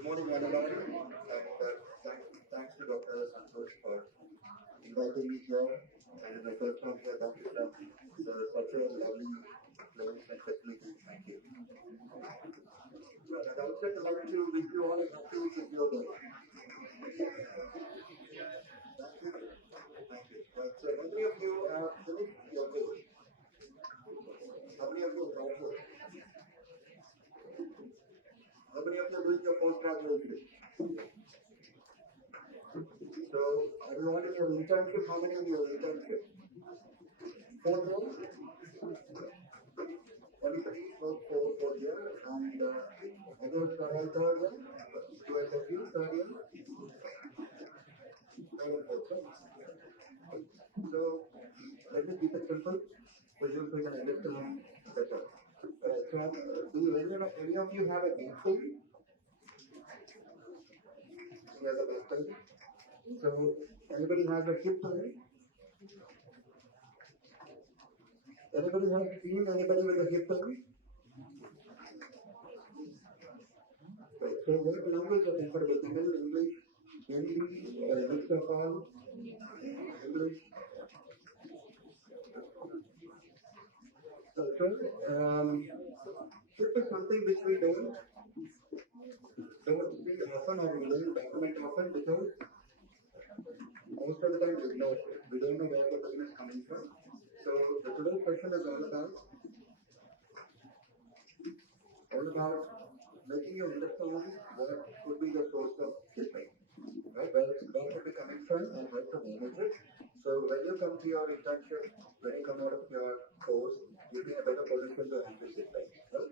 Good morning, everyone, and thanks to Dr. Santosh for inviting me here. And it's my first time here. Thank you, sir. It's such a lovely place and facility. Thank you. Well, at the outset, I'd like to wish you all a happy Physio Day. Thank you. Thank you. Right, so, how many of you have finished your course? How many of you have graduated? How many of you are doing your postgraduate? So, everyone in your internship, how many of you are internship? 4 years? 23 for 4 years, and others are all third year, 12 of you, third year, third and fourth. So, let me keep it simple so you can understand better. So, do any of you have a back pain? He has a back pain. So, anybody has a hip pain? Anybody has seen anybody with a hip pain? Right. So, what language are comfortable? Tamil, English, Hindi, or a mix of all? English. So, hip is something which we don't see often or we don't document often because most of the time we ignore it. We don't know where the pain is coming from. So the today's session is all about making you understand what could be the source of hip pain, right? Where it could be coming from and how to manage it. So when you come to your internship, when you come out of your course, you'll be in a better position to handle hip pain, right?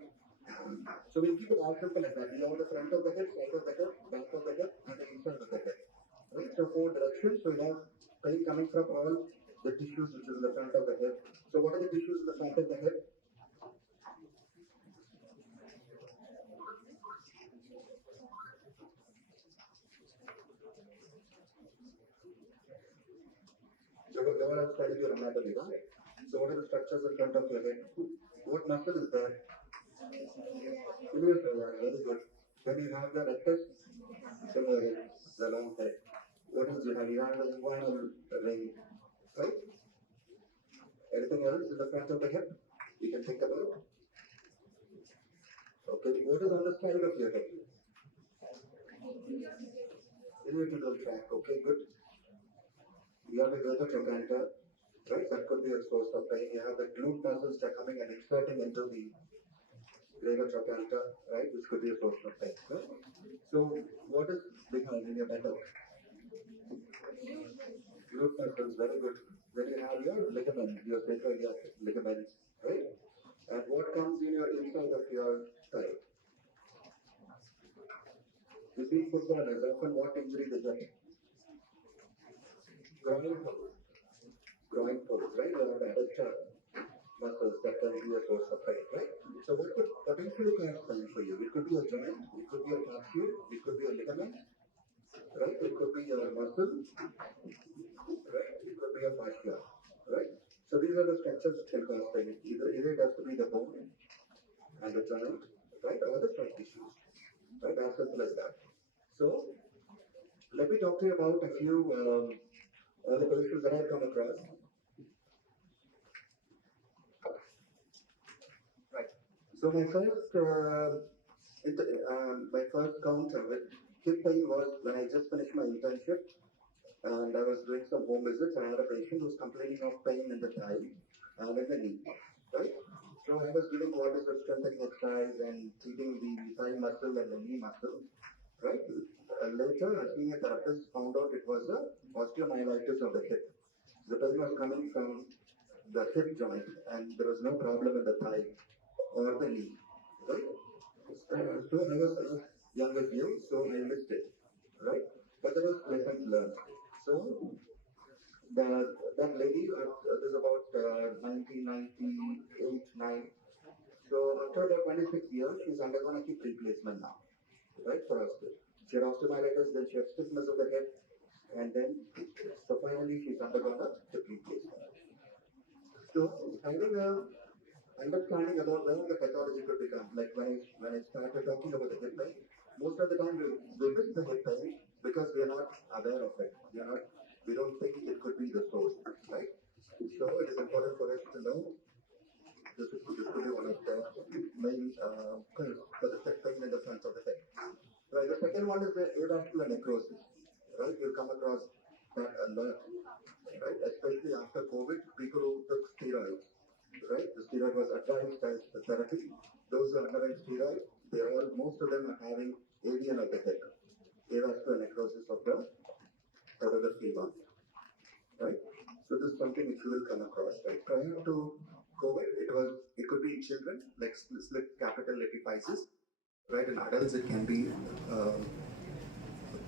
So we'll keep it as simple as that. We have the front of the hip, side of the hip, back of the hip, and the inside of the hip. Right? So 4 directions. So we have pain coming from all the tissues which is in the front of the hip. So what are the tissues in the front of the hip? So what I've studied your anatomy, right? So what are the structures in front of your head? What muscle is there? Very good. Then you have the rectus, the long head. What else you have? You have the inguinal ring, right? Anything else in the front of the hip you can think about? Okay, what is on the side of your hip? Iliotibial tract. Okay, good. You have the greater trochanter, right? That could be a source of pain. You have the glute muscles that are coming and inserting into the greater trochanter, right? Which could be a source of pain. Right? So, what is behind in your buttock? Glute muscles, very good. Then you have your ligaments, your sacroiliac ligaments, right? And what comes in your inside of your thigh? You see footballers, often what injury they get? Groin pulls, right? You have adductor muscles that can be a source of pain, right? So what could potentially cause pain for you? It could be a joint, it could be a capsule, it could be a ligament, right? It could be a muscle, right? It could be a fascia, right? So these are the structures that can cause pain. Either it has to be the bone and the joint, right? Or the soft tissues, right? As simple as that. So let me talk to you about a few other issues that I've come across. Right. So my first counter with hip pain was when I just finished my internship and I was doing some home visits. I had a patient who was complaining of pain in the thigh and in the knee. Right. So I was giving quadricep strengthening exercise and treating the thigh muscle and the knee muscle. Right. Later, a senior therapist found out it was a osteomyelitis of the hip. The pain was coming from the hip joint and there was no problem in the thigh or the knee, right? So I was young as you, so I missed it, right? But there was lessons learned. So the that lady, this is about 1998, 9. So after about 26 years, she's undergone a hip replacement now, right? For osteo. She had osteomyelitis, then she had stiffness of the hip, and then so finally she's undergone a hip replacement. So having a understanding about where the pathology could become. Like when I started talking about the hip pain, most of the time we fix the hip pain because we are not aware of it. We don't think it could be the source, right? So it is important for us to know this could be one of the main causes for the hip pain in the front of the head. Right. The second one is the avascular necrosis. Right. You'll come across that a lot. Right. Especially after COVID, people who took steroids. Right. The steroid was advised as the therapy. Those who underwent steroid, most of them are having AVN of the head, avascular necrosis of the head of the femur. Right. So this is something which you will come across. Right. Prior to COVID, it could be in children like slip capital epiphysis. Right. In adults, it can be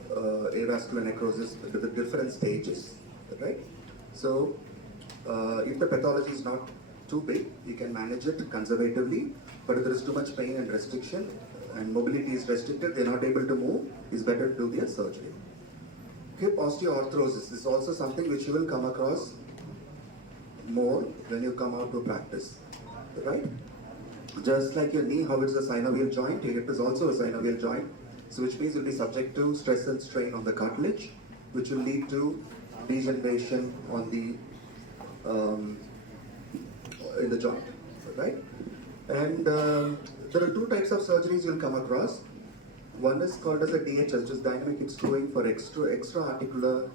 avascular necrosis with the different stages, right? So, if the pathology is not too big, you can manage it conservatively. But if there is too much pain and restriction, and mobility is restricted, they're not able to move, it's better to do their surgery. Hip osteoarthrosis is also something which you will come across more when you come out to practice, right? Just like your knee, how it's a synovial joint, your hip is also a synovial joint. So which means you'll be subject to stress and strain on the cartilage, which will lead to degeneration on the in the joint, right? And there are two types of surgeries you'll come across. One is called as a DHS, which is dynamic hip screwing for extra articular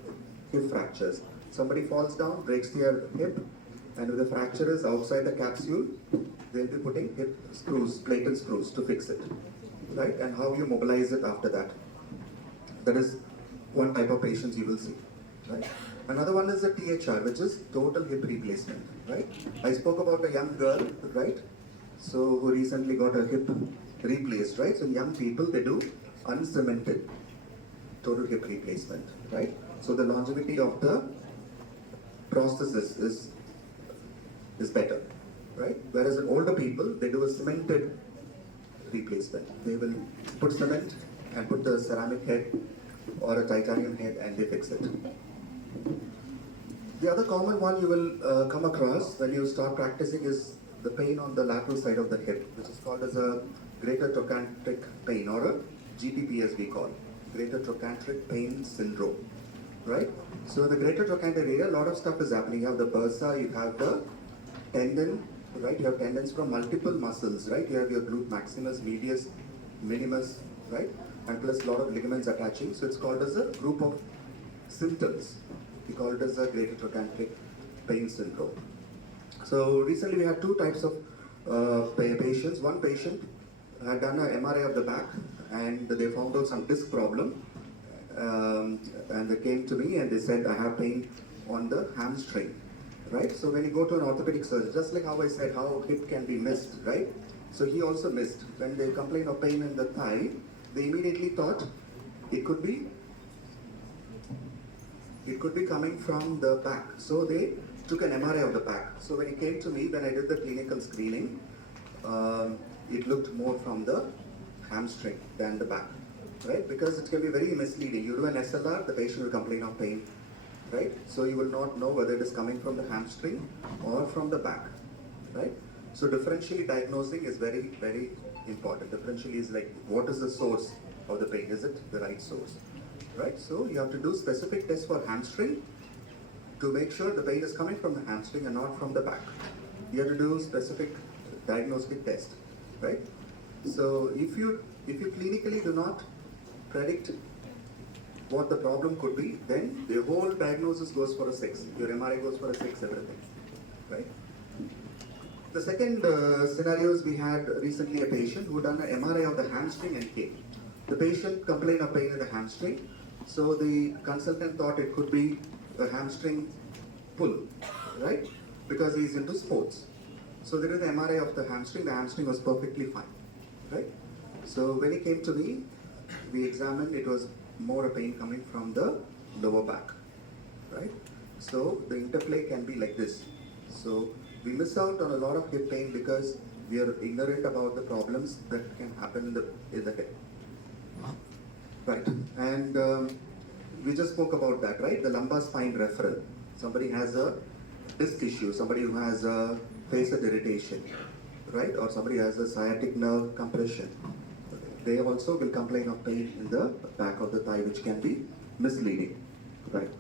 hip fractures. Somebody falls down, breaks their hip, and if the fracture is outside the capsule, they'll be putting hip screws, plated screws to fix it, right? And how you mobilize it after that. That is one type of patients you will see, right? Another one is a THR, which is total hip replacement, right? I spoke about a young girl, right? So who recently got a hip replaced, right? So young people, they do uncemented total hip replacement, right? So the longevity of the prosthesis is better, right? Whereas in older people, they do a cemented replacement. They will put cement and put the ceramic head or a titanium head and they fix it. The other common one you will come across when you start practicing is the pain on the lateral side of the hip, which is called as a greater trochanteric pain, or a GTP as we call, greater trochanteric pain syndrome, right? So the greater trochanter area, a lot of stuff is happening. You have the bursa, you have the tendon, right? You have tendons from multiple muscles, right? You have your glute maximus, medius, minimus, right? And plus a lot of ligaments attaching. So it's called as a group of symptoms. We call it as a greater trochanteric pain syndrome. So recently we had two types of patients. One patient had done an MRI of the back and they found out some disc problem. And they came to me and they said, I have pain on the hamstring, right? So when you go to an orthopedic surgeon, just like how I said, how hip can be missed, right? So he also missed. When they complained of pain in the thigh, they immediately thought it could be coming from the back. So they took an MRI of the back. So when he came to me, when I did the clinical screening, it looked more from the hamstring than the back, right? Because it can be very misleading. You do an SLR, the patient will complain of pain, right? So you will not know whether it is coming from the hamstring or from the back, right? So differentially diagnosing is very, very important. Differentially is like, what is the source of the pain? Is it the right source, right? So you have to do specific tests for hamstring to make sure the pain is coming from the hamstring and not from the back. You have to do specific diagnostic test, right? So if you clinically do not predict what the problem could be, then the whole diagnosis goes for a 6. Your MRI goes for a 6, everything, right? The second scenario is we had recently a patient who done an MRI of the hamstring and came. The patient complained of pain in the hamstring, so the consultant thought it could be a hamstring pull, right? Because he's into sports. So they did the MRI of the hamstring was perfectly fine, right? So when he came to me, we examined, it was more a pain coming from the lower back, right? So the interplay can be like this. So we miss out on a lot of hip pain because we are ignorant about the problems that can happen in the hip, right? And we just spoke about that, right? The lumbar spine referral. Somebody has a disc issue, somebody who has a facet irritation, right? Or somebody has a sciatic nerve compression. they also will complain of pain in the back of the thigh, which can be misleading, right?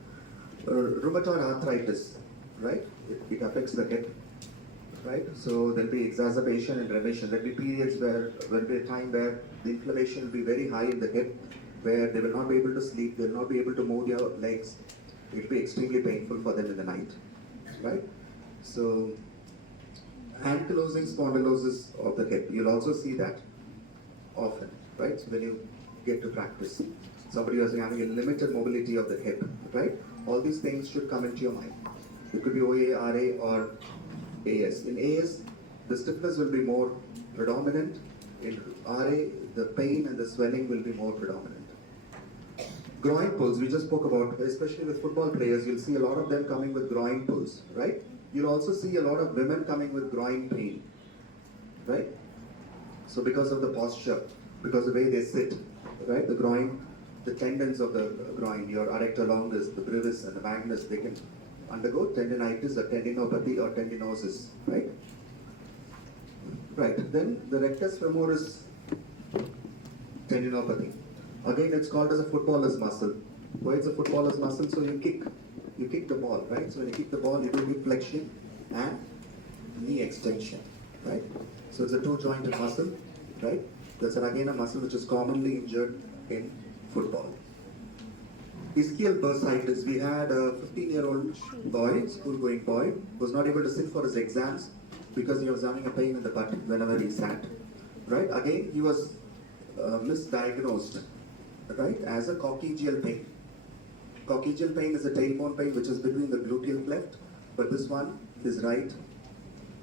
Rheumatoid arthritis, right? It affects the hip, right? So there'll be exacerbation and remission. There'll be periods where there'll be a time where the inflammation will be very high in the hip, where they will not be able to sleep, they'll not be able to move their legs. It'll be extremely painful for them in the night, right? So ankylosing spondylosis of the hip, you'll also see that often, right? So when you get to practice, somebody who's having a limited mobility of the hip, right? All these things should come into your mind. It could be OA, RA, or AS. In AS, the stiffness will be more predominant. In RA, the pain and the swelling will be more predominant. Groin pulls, we just spoke about, especially with football players, you'll see a lot of them coming with groin pulls, right? You'll also see a lot of women coming with groin pain, right? So because of the posture, because of the way they sit, right? The groin, the tendons of the groin, your adductor longus, the brevis and the magnus, they can undergo tendinitis or tendinopathy or tendinosis, right? Right, then the rectus femoris tendinopathy. Again, it's called as a footballer's muscle. Why it's a footballer's muscle? So you kick the ball, right? So when you kick the ball, you do hip flexion and knee extension, right? So it's a two-jointed muscle, right? That's again a muscle which is commonly injured in football. Ischial bursitis. We had a 15-year-old boy, school-going boy, who was not able to sit for his exams because he was having a pain in the butt whenever he sat, right? Again, he was misdiagnosed, right, as a coccygeal pain. Coccygeal pain is a tailbone pain which is between the gluteal cleft, but this one is right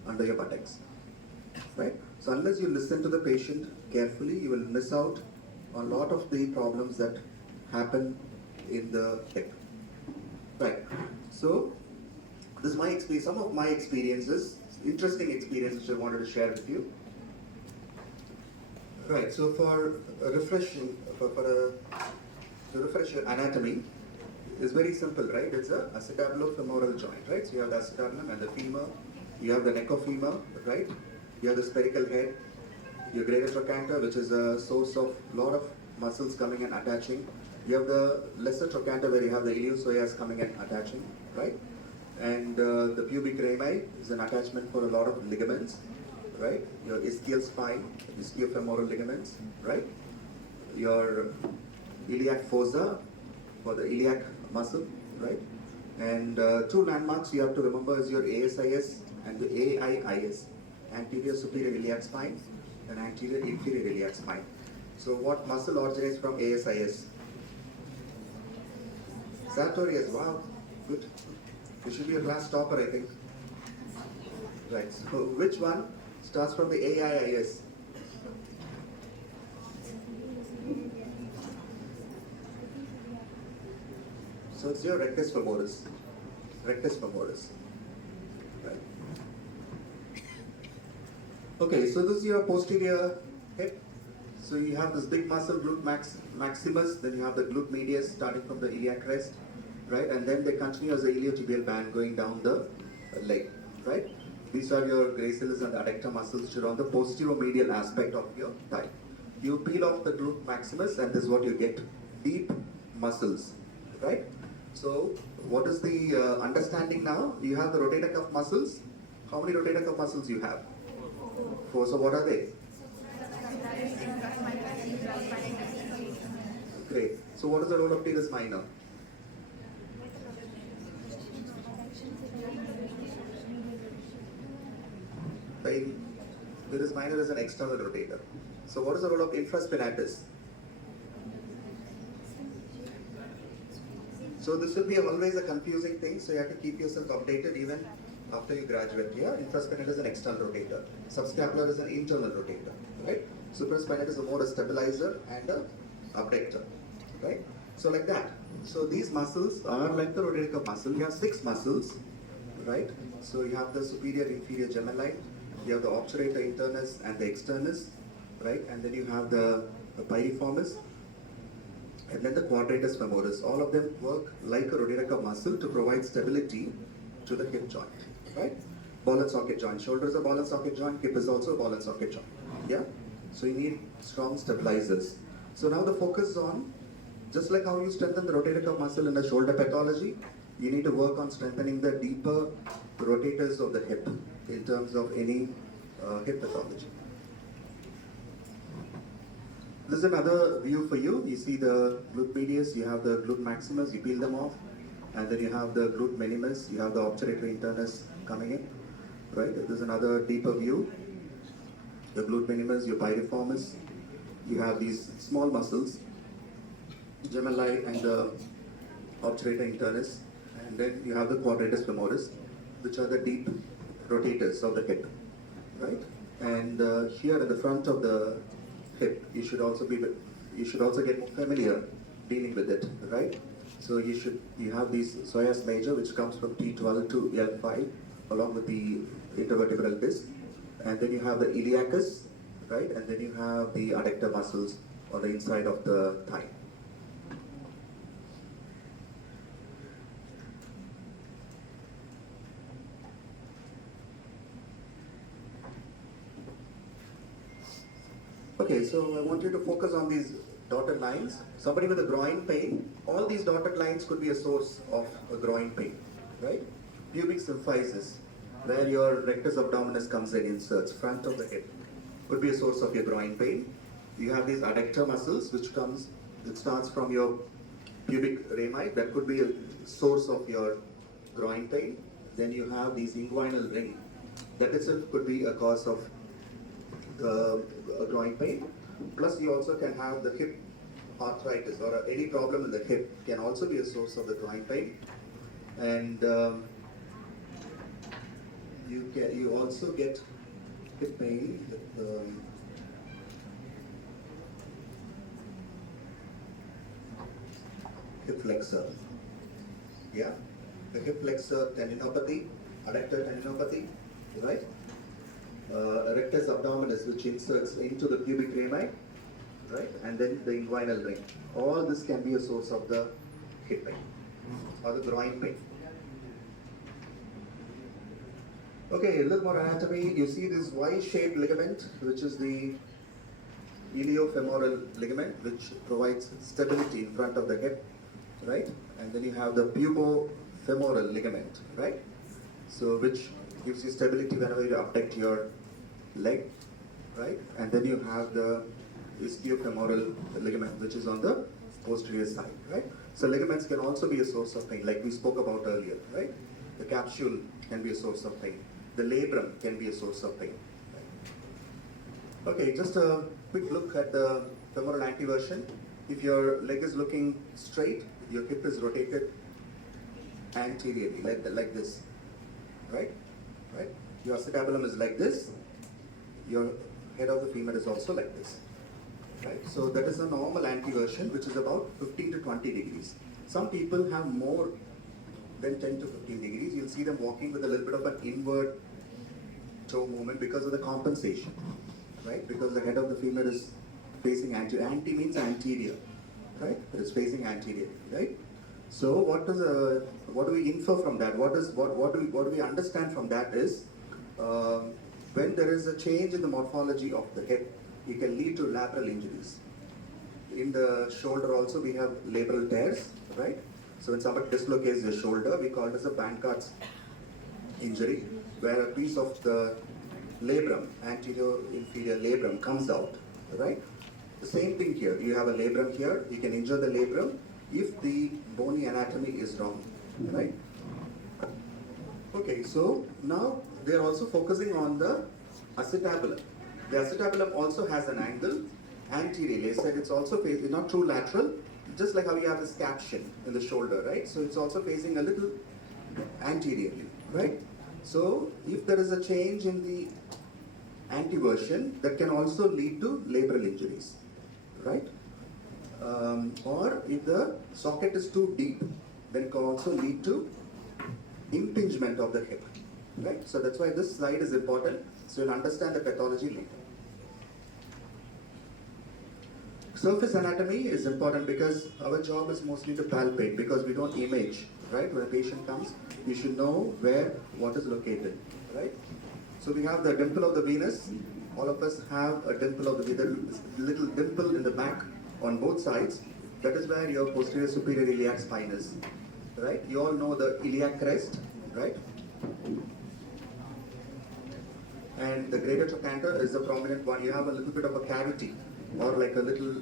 under your buttocks, right? So unless you listen to the patient carefully, you will miss out on a lot of the problems that happen in the hip, right? So this is my experience, some of my experiences, interesting experiences which I wanted to share with you. Right, so for refreshing, to refresh your anatomy, is very simple, right? It's a acetabulofemoral joint, right? So you have the acetabulum and the femur, you have the neck of femur, right? You have the spherical head, your greater trochanter, which is a source of a lot of muscles coming and attaching. You have the lesser trochanter where you have the iliopsoas coming and attaching, right? And the pubic rami is an attachment for a lot of ligaments, right? Your ischial spine, ischiofemoral ligaments, right? Your iliac fossa for the iliac muscle, right? And two landmarks you have to remember is your ASIS and the AIIS, anterior superior iliac spine and anterior inferior iliac spine. So what muscle originates from ASIS? Sartorius, wow, good. You should be a class topper, I think. Right, so which one starts from the AIIS? So it's your rectus femoris. Rectus femoris. Right. Okay, so this is your posterior hip. So you have this big muscle, glute maximus, then you have the glute medius starting from the iliac crest, right? And then they continue as the iliotibial band going down the leg, right? These are your gracilis and the adductor muscles which are on the posterior medial aspect of your thigh. You peel off the glute maximus and this is what you get, deep muscles, right? So what is the understanding now? You have the rotator cuff muscles. How many rotator cuff muscles you have? 4. So what are they? Great. So what is the role of teres minor? Teres minor is an external rotator. So what is the role of infraspinatus? So this will be always a confusing thing, so you have to keep yourself updated even after you graduate. Yeah, infraspinatus is an external rotator. Subscapular is an internal rotator, right? Supraspinatus is a more a stabilizer and a abductor, right? So like that. So these muscles are like the rotator cuff muscle. You have 6 muscles, right? So you have the superior inferior gemelli, you have the obturator internus and the externus, right? And then you have the piriformis, and then the quadratus femoris. All of them work like a rotator cuff muscle to provide stability to the hip joint, right? Ball and socket joint. Shoulder is a ball and socket joint. Hip is also a ball and socket joint. Yeah. So you need strong stabilizers. So now the focus is on, just like how you strengthen the rotator cuff muscle in a shoulder pathology, you need to work on strengthening the deeper rotators of the hip in terms of any hip pathology. This is another view for you. You see the glute medius, you have the glute maximus, you peel them off, and then you have the glute minimus, you have the obturator internus coming in, right? This is another deeper view. The glute minimus, your piriformis, you have these small muscles, gemelli and the obturator internus, and then you have the quadratus femoris, which are the deep rotators of the hip, right? And here at the front of the hip, you should also get more familiar dealing with it, right? So you have these psoas major, which comes from T12 to L5, along with the intervertebral disc, and then you have the iliacus, right? And then you have the adductor muscles on the inside of the thigh. Okay, so I want you to focus on these dotted lines. Somebody with a groin pain, all these dotted lines could be a source of a groin pain, right? Pubic symphysis, where your rectus abdominis comes and inserts, front of the hip, could be a source of your groin pain. You have these adductor muscles, it starts from your pubic rami, that could be a source of your groin pain. Then you have these inguinal ring, that itself could be a cause of groin pain. Plus you also can have the hip arthritis or any problem in the hip can also be a source of the groin pain. And you also get hip pain with hip flexor. Yeah, the hip flexor tendinopathy, adductor tendinopathy, right? Rectus abdominis, which inserts into the pubic rami, right? And then the inguinal ring. All this can be a source of the hip pain or the groin pain. Okay, a little more anatomy. You see this Y-shaped ligament, which is the iliofemoral ligament, which provides stability in front of the hip, right? And then you have the pubofemoral ligament, right? So which gives you stability whenever you abduct your leg, right? And then you have the ischiofemoral ligament, which is on the posterior side, right? So ligaments can also be a source of pain, like we spoke about earlier, right? The capsule can be a source of pain. The labrum can be a source of pain. Right? Okay, just a quick look at the femoral anteversion. If your leg is looking straight, your hip is rotated anteriorly, like this, right? Right? Your acetabulum is like this. Your head of the femur is also like this. Right? So that is a normal anteversion, which is about 15 to 20 degrees. Some people have more than 10 to 15 degrees. You'll see them walking with a little bit of an inward toe movement because of the compensation, right? Because the head of the femur is facing anterior. Anti means anterior, right? It is facing anterior, right? So what do we infer from that? What do we understand from that is when there is a change in the morphology of the hip, it can lead to labral injuries. In the shoulder also we have labral tears, right? So when somebody dislocates their shoulder, we call it as a Bankhart's injury, where a piece of the labrum, anterior inferior labrum, comes out, right? The same thing here. You have a labrum here. You can injure the labrum if the bony anatomy is wrong, right? Okay, so now they are also focusing on the acetabulum. The acetabulum also has an angle anteriorly. I said it's also facing, not true lateral, just like how you have this caption in the shoulder, right? So it's also facing a little anteriorly, right? So if there is a change in the anteversion, that can also lead to labral injuries, right? Or if the socket is too deep, then it can also lead to impingement of the hip, right? So that's why this slide is important, so you'll understand the pathology later. Surface anatomy is important because our job is mostly to palpate, because we don't image, right? When a patient comes, you should know what is located, right? So we have the dimple of the venous, all of us have a dimple of the little dimple in the back on both sides. That is where your posterior superior iliac spine is, right? You all know the iliac crest, right? And the greater trochanter is the prominent one. You have a little bit of a cavity or like a little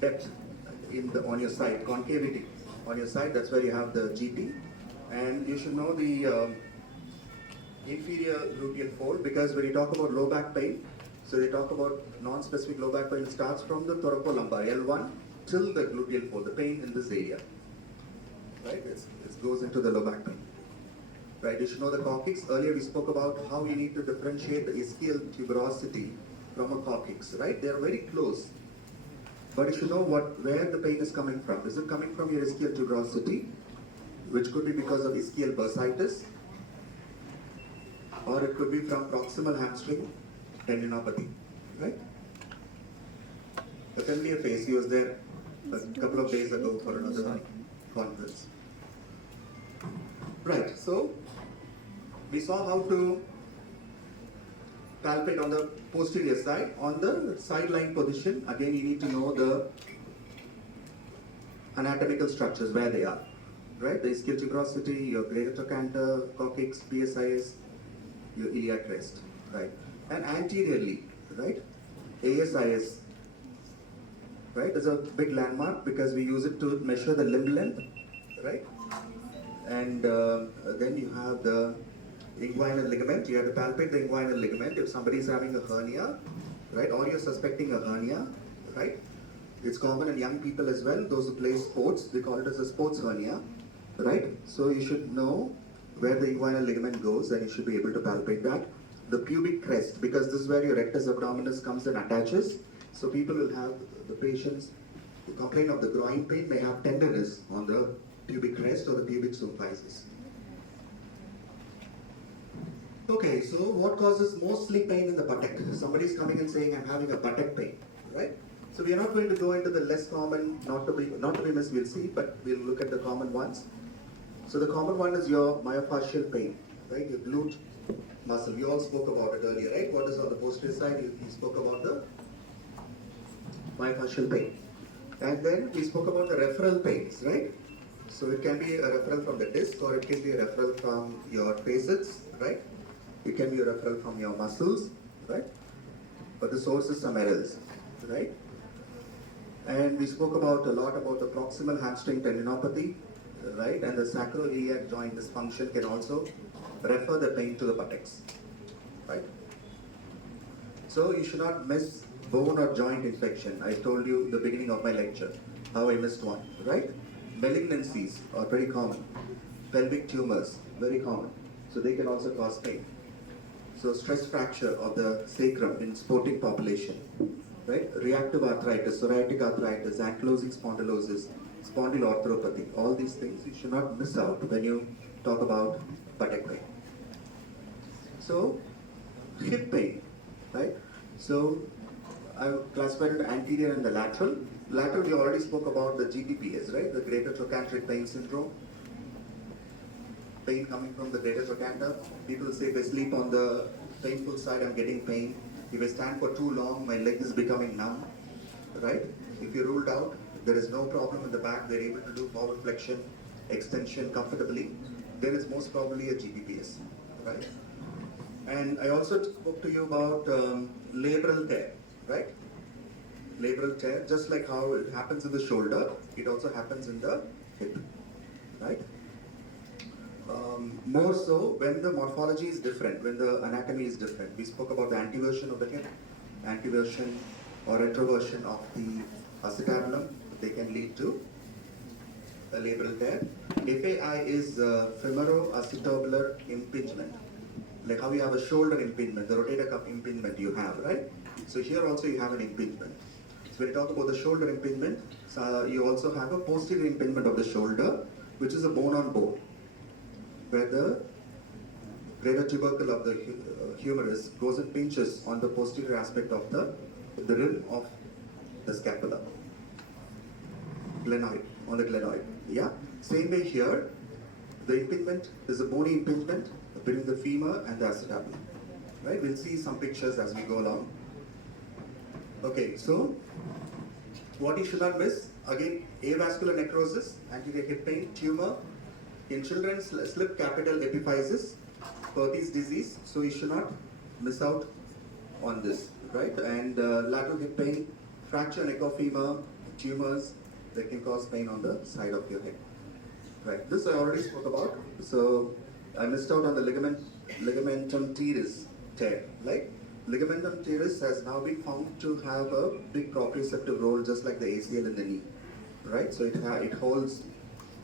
depth on your side, concavity on your side. That's where you have the GT. And you should know the inferior gluteal fold, because when you talk about low back pain, so they talk about non-specific low back pain. It starts from the thoracolumbar, L1, till the gluteal fold, the pain in this area. Right? It goes into the low back pain. Right? You should know the coccyx. Earlier we spoke about how you need to differentiate the ischial tuberosity from a coccyx. Right? They are very close. But you should know where the pain is coming from. Is it coming from your ischial tuberosity, which could be because of ischial bursitis, or it could be from proximal hamstring tendinopathy, right? A familiar face, he was there a couple of days ago for another conference. Right, so we saw how to palpate on the posterior side. On the sideline position, again you need to know the anatomical structures, where they are, right? The ischial tuberosity, your greater trochanter, coccyx, PSIS, your iliac crest, right? And anteriorly, right? ASIS, right? There's a big landmark because we use it to measure the limb length, right? And then you have the inguinal ligament. You have to palpate the inguinal ligament if somebody is having a hernia, right? Or you're suspecting a hernia, right? It's common in young people as well. Those who play sports, they call it as a sports hernia, right? So you should know where the inguinal ligament goes, and you should be able to palpate that. The pubic crest, because this is where your rectus abdominis comes and attaches. So people will have, the patients who complain of the groin pain may have tenderness on the pubic crest or the pubic symphysis. Okay, so what causes mostly pain in the buttock? Somebody is coming and saying, I'm having a buttock pain, right? So we are not going to go into the less common, not to be missed, we'll see, but we'll look at the common ones. So the common one is your myofascial pain, right? Your glute muscle. We all spoke about it earlier, right? What is on the posterior side? We spoke about the myofascial pain. And then we spoke about the referral pains, right? So it can be a referral from the disc, or it can be a referral from your facets, right? It can be a referral from your muscles, right? But the source is somewhere else, right? And we spoke about a lot about the proximal hamstring tendinopathy, right? And the sacroiliac joint dysfunction can also refer the pain to the buttocks, right? So you should not miss bone or joint infection. I told you the beginning of my lecture how I missed one, right? Malignancies are very common. Pelvic tumors, very common. So they can also cause pain. So stress fracture of the sacrum in sporting population, right? Reactive arthritis, psoriatic arthritis, ankylosing spondylosis, spondyloarthropathy, all these things you should not miss out when you talk about buttock pain. So, hip pain, right? So, I classified it anterior and the lateral. Lateral, we already spoke about the GTPS, right? The greater trochanteric pain syndrome. Pain coming from the greater trochanter. People say if I sleep on the painful side, I'm getting pain. If I stand for too long, my leg is becoming numb, right? If you ruled out, there is no problem in the back, they're able to do forward flexion, extension comfortably, then it's most probably a GPPS, right? And I also spoke to you about labral tear, right? Labral tear, just like how it happens in the shoulder, it also happens in the hip, right? More so when the morphology is different, when the anatomy is different. We spoke about the anteversion of the hip, anteversion or retroversion of the acetabulum. They can lead to a labral tear. FAI is femoroacetabular impingement. Like how you have a shoulder impingement, the rotator cuff impingement you have, right? So here also you have an impingement. So when you talk about the shoulder impingement, you also have a posterior impingement of the shoulder, which is a bone-on-bone, where the greater tubercle of the humerus goes and pinches on the posterior aspect of the rim of the scapula. Glenoid, on the glenoid. Yeah. Same way here, the impingement is a bony impingement between the femur and the acetabulum. Right? We'll see some pictures as we go along. Okay, so what you should not miss, again, avascular necrosis, anterior hip pain, tumor, in children, slip capital epiphysis, Perthes disease, so you should not miss out on this, right? And lateral hip pain, fracture, neck of femur, tumors that can cause pain on the side of your head. Right, this I already spoke about. So I missed out on the ligamentum teres tear. Like ligamentum teres has now been found to have a big proprioceptive role, just like the ACL in the knee. Right, so it holds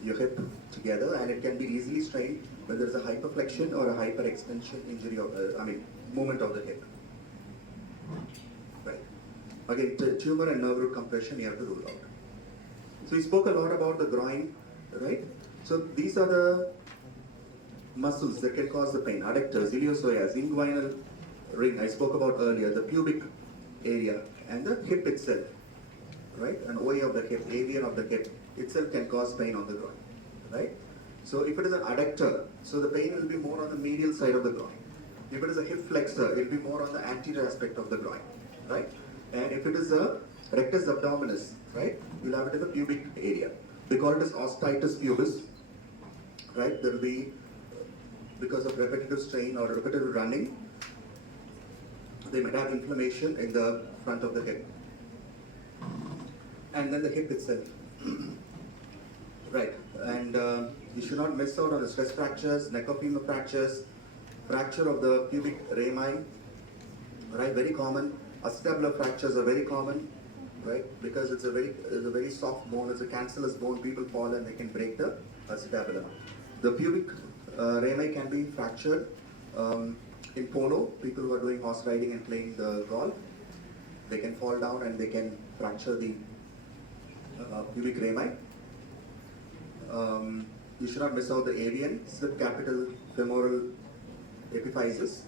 your hip together, and it can be easily strained when there is a hyperflexion or a hyperextension injury of, movement of the hip. Right. Again, tumor and nerve root compression you have to rule out. So we spoke a lot about the groin, right? So these are the muscles that can cause the pain. Adductors, iliopsoas, inguinal ring, I spoke about earlier, the pubic area, and the hip itself, right? An OA of the hip, avian of the hip itself can cause pain on the groin, right? So if it is an adductor, so the pain will be more on the medial side of the groin. If it is a hip flexor, it will be more on the anterior aspect of the groin, right? And if it is a rectus abdominis, right, you'll have it in the pubic area. They call it as osteitis pubis, right? There will be, because of repetitive strain or repetitive running, they might have inflammation in the front of the hip. And then the hip itself. Right, and you should not miss out on the stress fractures, neck of femur fractures, fracture of the pubic rami, right, very common. Acetabular fractures are very common, right, because it's a very soft bone, it's a cancellous bone, people fall and they can break the acetabulum. The pubic rami can be fractured in polo, people who are doing horse riding and playing the golf, they can fall down and they can fracture the pubic rami. You should not miss out the avian, slip capital femoral epiphysis,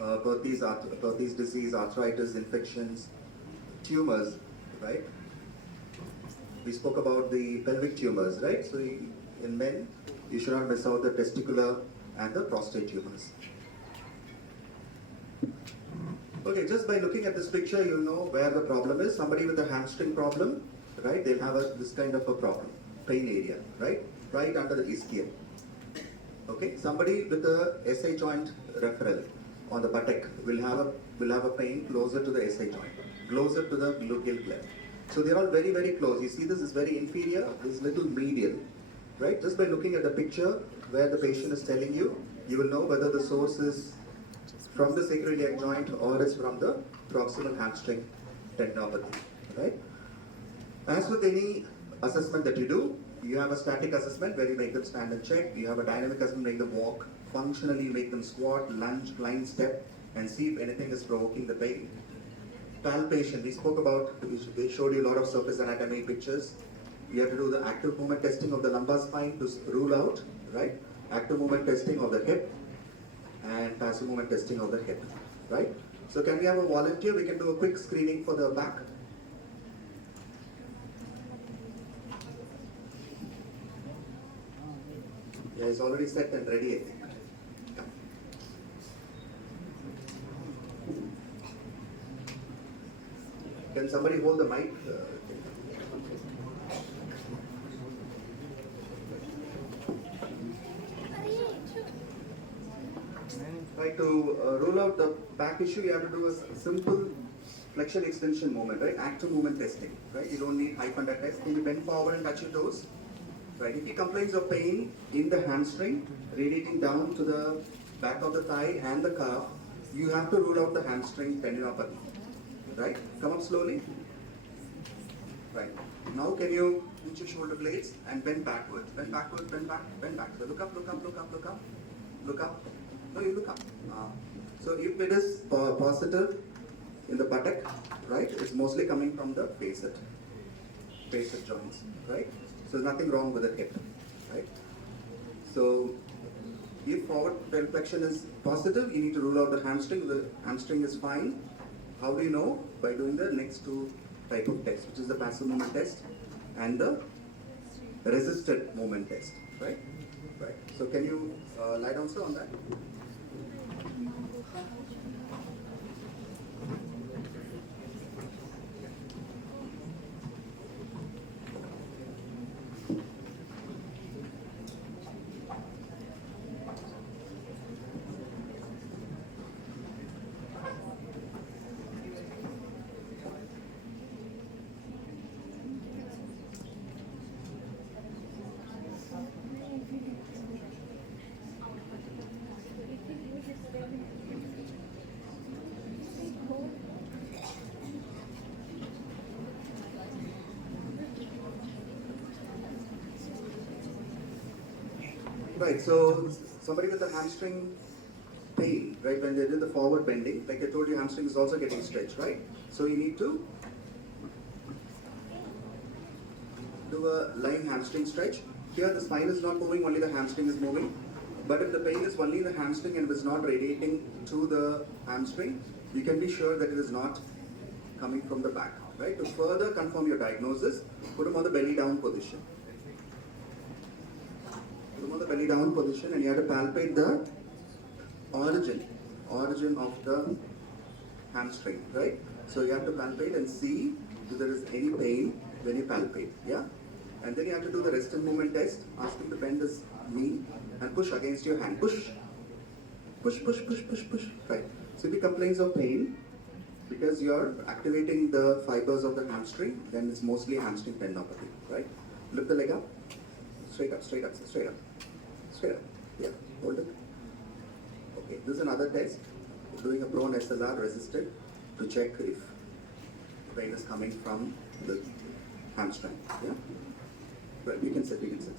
Perthes disease, arthritis, infections, tumors, right? We spoke about the pelvic tumors, right? So in men, you should not miss out the testicular and the prostate tumors. Okay, just by looking at this picture, you'll know where the problem is. Somebody with a hamstring problem, right? They'll have this kind of a problem, pain area, right? Right under the ischium. Okay, somebody with a SI joint referral on the buttock will have a pain closer to the SI joint, closer to the gluteal cleft. So they're all very, very close. You see this is very inferior, this is little medial, right? Just by looking at the picture where the patient is telling you, you will know whether the source is from the sacroiliac joint or is from the proximal hamstring tendinopathy, right? As with any assessment that you do, you have a static assessment where you make them stand and check. You have a dynamic assessment, make them walk. Functionally, you make them squat, lunge, blind step, and see if anything is provoking the pain. Palpation, we spoke about, we showed you a lot of surface anatomy pictures. You have to do the active movement testing of the lumbar spine to rule out, right? Active movement testing of the hip and passive movement testing of the hip, right? So can we have a volunteer? We can do a quick screening for the back. Yeah, it's already set and ready, I think. Can somebody hold the mic? Right, to rule out the back issue, you have to do a simple flexion extension movement, right? Active movement testing, right? You don't need high contact test. Can you bend forward and touch your toes? Right. If he complains of pain in the hamstring, radiating down to the back of the thigh and the calf, you have to rule out the hamstring tendinopathy. Right? Come up slowly. Right. Now can you put your shoulder blades and bend backwards. Bend backwards, bend back, bend back. So look up, look up, look up, look up. Look up. No, you look up. So if it is positive in the buttock, right, it's mostly coming from the facet joints, right? So there's nothing wrong with the hip, right? So if forward flexion is positive, you need to rule out the hamstring. The hamstring is fine. How do you know? By doing the next two type of tests, which is the passive movement test and the resisted movement test, right? Right. So can you lie down, sir, on that? Right, so somebody with a hamstring pain, right, when they did the forward bending, like I told you, hamstring is also getting stretched, right? So you need to do a lying hamstring stretch. Here the spine is not moving, only the hamstring is moving. But if the pain is only in the hamstring and is not radiating to the hamstring, you can be sure that it is not coming from the back, right? To further confirm your diagnosis, put them on the belly down position. Put them on the belly down position and you have to palpate the origin of the hamstring, right? So you have to palpate and see if there is any pain when you palpate, yeah? And then you have to do the rest and movement test, asking to bend his knee and push against your hand. Push, push, push, push, push, push, right? So if he complains of pain, because you're activating the fibers of the hamstring, then it's mostly hamstring tendinopathy, right? Lift the leg up, straight up, straight up, straight up, straight up, yeah, hold it. Okay, this is another test, doing a prone SLR resisted to check if pain is coming from the hamstring, yeah? Right, you can sit, you can sit.